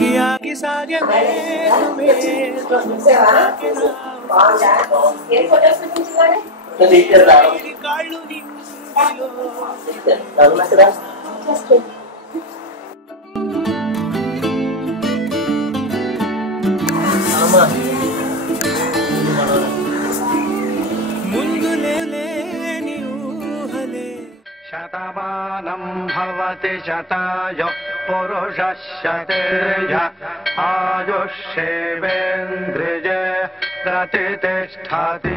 ఆగి ఆగి సాగే కాళ్ళు ముందు లేని ఊహలే శతమానం భవతి శతాయుః పురుషः శతేంద్రియ ఆయుష్యేవేంద్రియే ప్రతిష్టతి.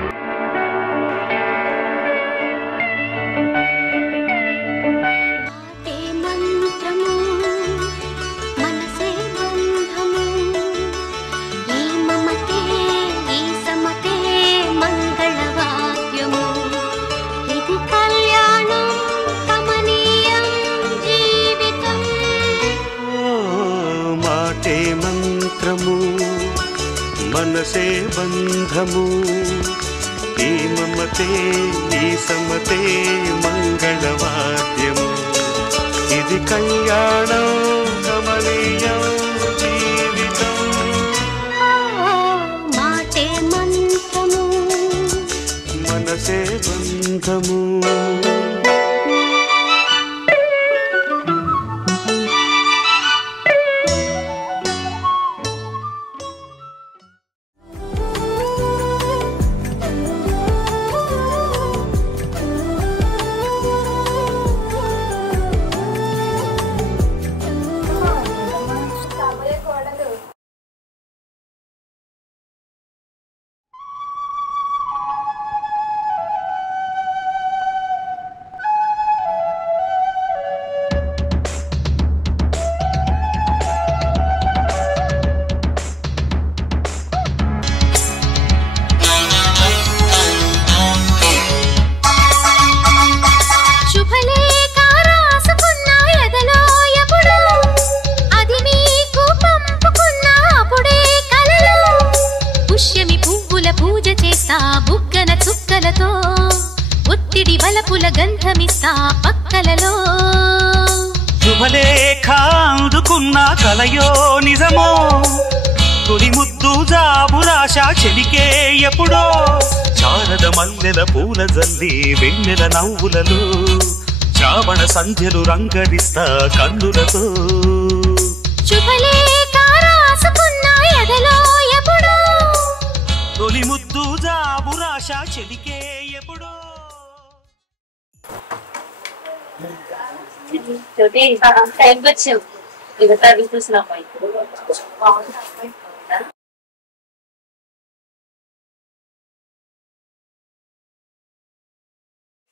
మనసే బంధము ఈ మమతే ఈ సమతే మంగళవాద్యము ఇది కళ్యాణం కమనీయం జీవితం. మాటే మంత్రము మనసే బంధము శుభలేఖ అందుకున్న కలయో నిజమో తొలి ముద్దు జాబురాశ చెలికే ఎప్పుడో శారద మల్లెల పూల జల్లి వెన్నెల నవ్వులలో శ్రావణ సంధ్యలు రంగరిస్తా కన్నులతో. తొలి ముద్దు జాబురాశ చెలికే ఎప్పుడో. టైంకి వచ్చావు ఇక తల్లి చూసిన అమ్మాయి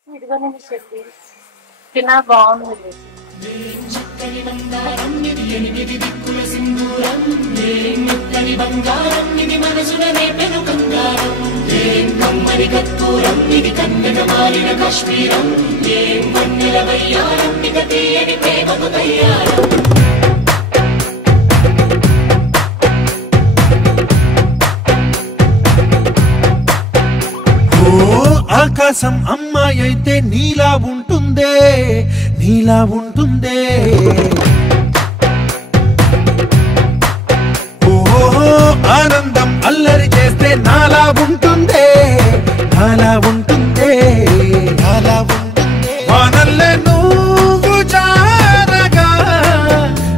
ఇదిగో నేను చెప్పి తిన్నా బాగుంది. ఆకాశం అమ్మాయి అయితే నీలా ఉంటుందే నీలా ఉంటుందే. ఓహో ఆనందం అల్లరి చేస్తే నాలా ఉంటుందే నాలా ఉంటుందే నాలా ఉంటుందే. వానల్లే నువ్వు జారగా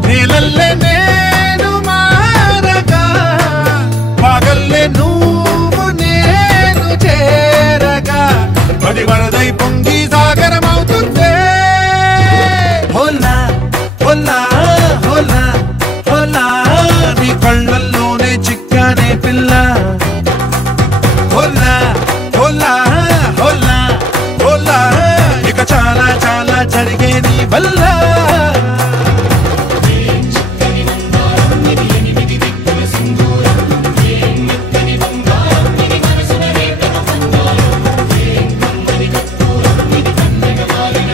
నీలల్లే నేను మారగా పగల్లే నువ్వు నేను చేరగా పది వరదై పొంగి సాగరమవుతుందే. హోలా హోలా హోలా హోలా నీ కళ్ళల్లోనే చిక్కానే పిల్ల. హోలా హోలా హోలా హోలా ఇక చాలా చాలా జరిగే నీ వల్ల.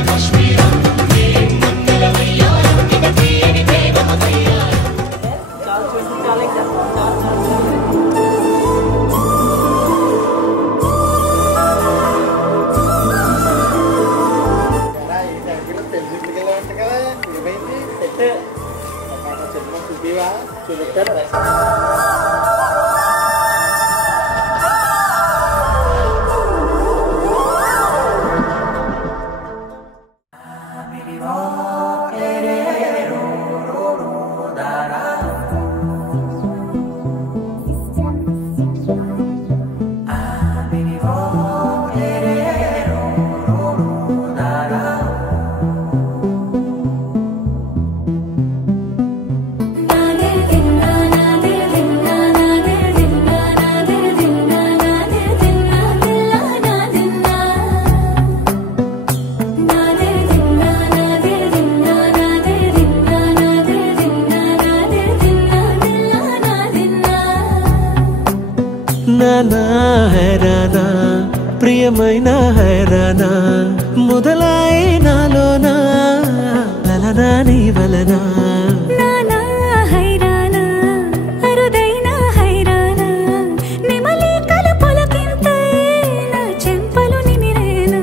కాశ్మీరం నానా హైరానా ప్రియమైన హైరానా మొదలాయి నాలోనా లలనా నీ వలనా నానా హైరానా అరుదైన హైరానా నిమలి కలుపులకింతై నా చెంపలు నిమిరేనా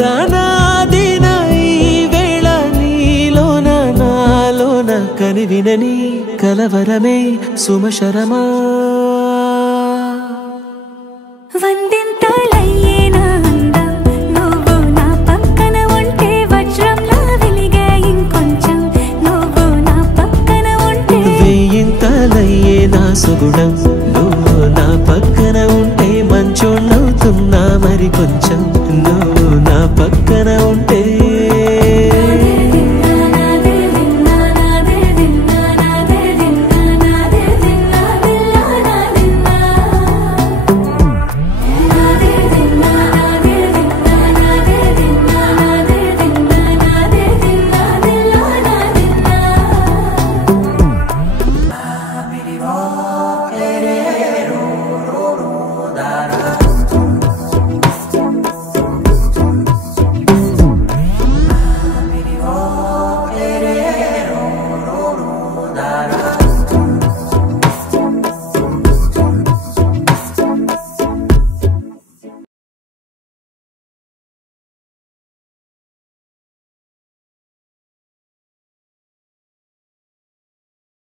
దానాదిన ఈ వేళ నీలోన నాలోన కనివినని కలవరమే సుమశరమా వందింతలయ్యేనా అందం నువ్వు నా పక్కన ఉంటే వజ్రంలా వెలిగే ఇంకొంచెం నువ్వు నా పక్కన ఉంటే వేయింతలయ్యే నా సుగుణం నువ్వు నా పక్కన ఉంటే మంచోళ్ళవుతున్నా మరి కొంచెం నువ్వు నా పక్కన ఉంటే